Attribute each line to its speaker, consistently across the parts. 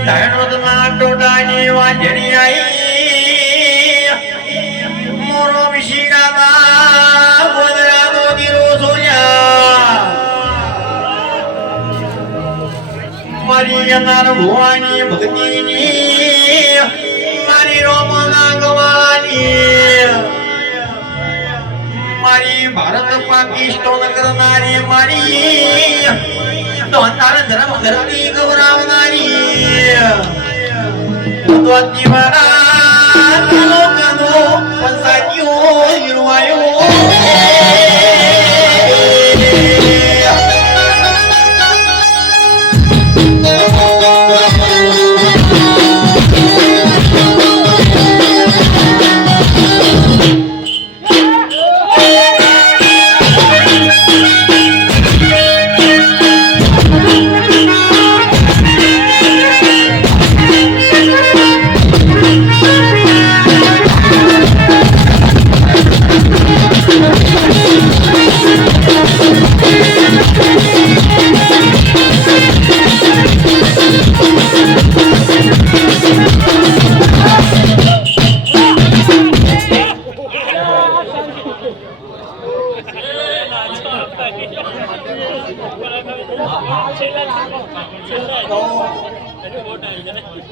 Speaker 1: ધણોદના ટોટાની વાંજણી આઈ મોરો વિશીનામાં ગોદરાનો દીરો સોલ્યા મારી અનાર ભુવાની ભક્તિની મારી રોમના ગવાની મારી ભારત પાકિસ્તાન કરનારી મારી धर्म धरणी गौरावणारी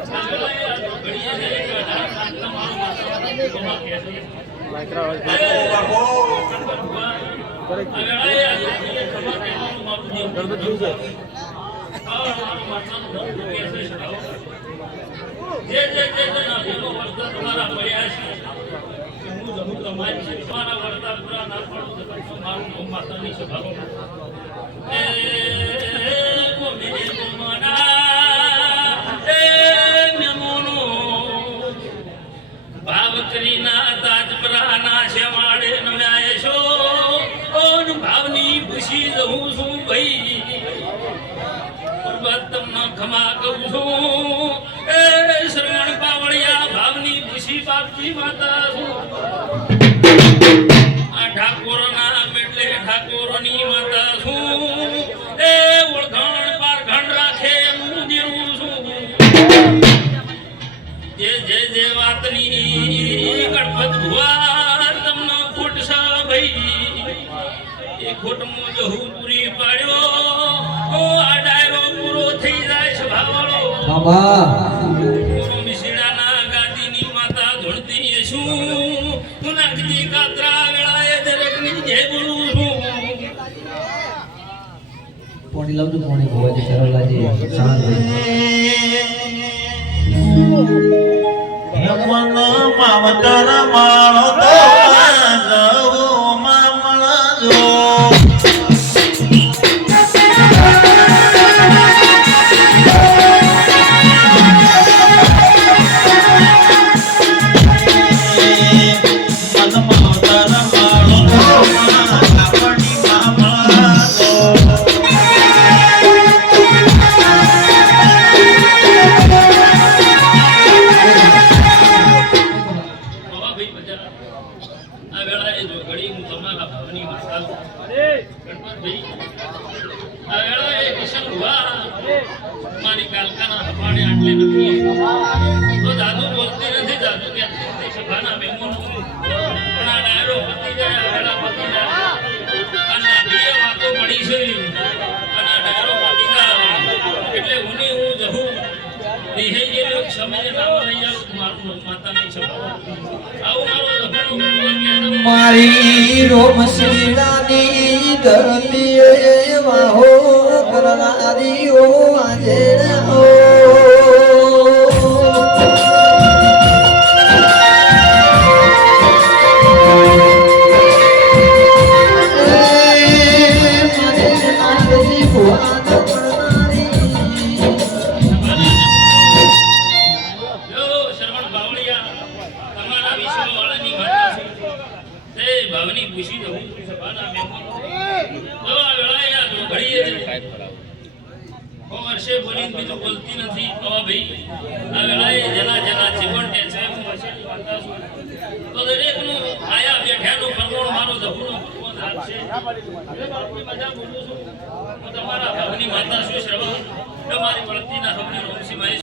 Speaker 2: જે જે જે તમારા પડ્યા છે હું તમારી છે તમારા વર્તન પૂરા ના પાડું મારું માતાની સભાઓ ભાવ કરીના તાજપરાના શેવાડે નમ્યા છો. ભાવની ખુશી જવું છું ભાઈ. તમને ખમા છું. શ્રવણ પાવળિયા ભાવની ખુશી બાપજી માતા છું. આ ઠાકોરના એટલે ઠાકોરની માતા છું. એ ઓળખાણ પારખણ રાખે દેવું છું. જે જે જે વાતની એ ખોટ મુ પૂરી પાડ્યો ઓ આ ડાયરો પૂરો થઈ જાય છે ભાવળો.
Speaker 3: બાબા.
Speaker 2: પૂરો મિસિડાના ગાદીની માતા ધૂળતી છું હું નાખતી કાતરા વેળાએ દરેકની જય બોલું છું.
Speaker 3: પોણી લાવજો પોણી. ભોવાજી સરવલાજી શાંત
Speaker 1: યમન માવતર માળો
Speaker 2: વેળાએ હું તમારા ભાવની મસાલ. ગણપતભાઈ નથી તો સભાના મહેમાનો પણ આ ડાયરો પતી જાય આ વેળા પતી જાય અને બે પડી છે અને આ ડાયરો પતી જાય એટલે હું હું જહું દેહે મારું માતાની સભા આવું મારો લખણો ભગવાન કહેતા
Speaker 3: મારી રોમ શિરાની ધરતી વાહો કરનારી ઓ આજે
Speaker 2: દરેકનું આયા બેઠાનું પરમોણ મારો ધબુનો તમારા ભાવની માતા છું શ્રવણ, તમારી વળતીના હમની રોમસી